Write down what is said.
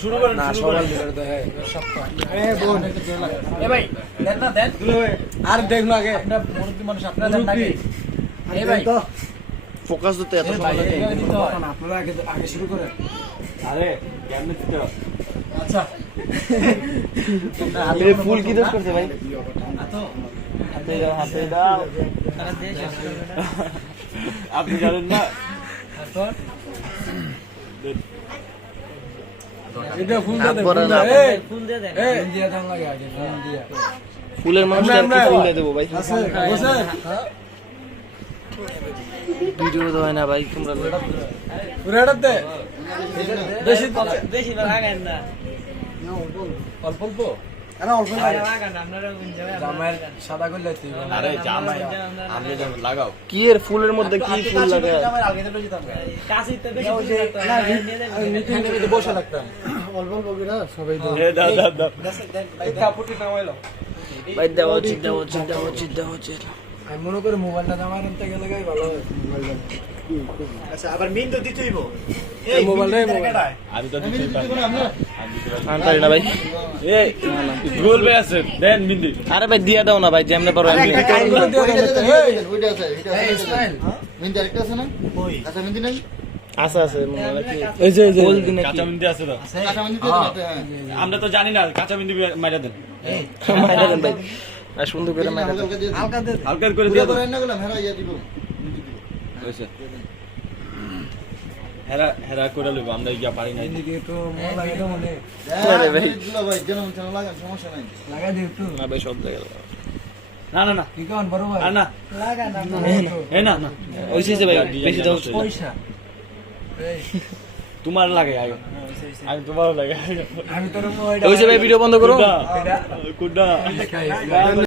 শুরু করেন না শুরু সবাই করেন করে তো হ্যাঁ এ বোন এ ভাই দেন না দেন আর দেখনো আগে আপনারা মুরব্বি মানুষ আপনারা দেন নাকি এ ভাই তো ফোকাস দিতে এত এ ভাই সময় লাগে এভাবে দিতে হয় আপনারা আগে শুরু করেন আরে কেমনে দিতে হয় আচ্ছা এই ফুল কি দোষ করছে ভাই আতো হাতে দাও আপনি জানেন না তারপর এটা ফুল হাত দিয়ে ভরা না। ফুল দিয়ে দেন ফুল দিয়ে দেন লাগে আগে ফুল দিয়ে ফুলের মানুষটা কি ফুল দিয়ে দেবো ভাই আছে বসে ভিডিও তো হয় না ভাই তোমরা পুরাটাতে বেশি বেশি লাগান না অল্প অল্প আরে অল্প জামাইয়ের সাদা করলে তুই আরে জামাই আপনি যখন লাগাও কি এর ফুলের মধ্যে কি ফুল লাগে জামাই আলগে দিতে যেতাম কাশি তো বেশি না নিতে বসে থাকতাম অল্প অল্প করে সবাই এ দাও দাও দাও এই কাপড়টি নামাইলো ভাই দেওয়া উচিত দেওয়া উচিত দেওয়া উচিত দেওয়া উচিত আমি মনে করি মোবাইলটা জামাই আনতে গেলে গাই ভালো হয় মোবাইলটা আচ্ছা আবার মিন তো দিতেই হইব এই মোবাইলটাই মোবাইল আমি তো দিতেই পারি আমি পারি না ভাই এই গোল বে আছে দেন মিন্দি আরে ভাই দিয়া দাও না ভাই যেমনে পারো আমি আছে আছে মনে হয় কি এই যে ফুল দিনে কাঁচা মিন্দি আছে তো আমরা তো জানি না কাঁচা মিন্দি মাইরা দেন মাইরা দেন ভাই আর সুন্দর করে মাইরা দেন হালকা করে দিয়ে দাও হইছে হেরা হেরা করে লইব আমরা ইয়া পারি না এদিকে একটু মন লাগে তো মনে আরে ভাই লাগা দে একটু না ভাই সব জায়গায় না না না কি কারণ বড় ভাই আর না লাগা না এই না না ওইসে ভাই বেশি দাও পয়সা তোমার লাগে আগে আমি তোমার লাগে আমি তোর মোবাইলটা ওইসে ভাই ভিডিও বন্ধ করো কুডা কুডা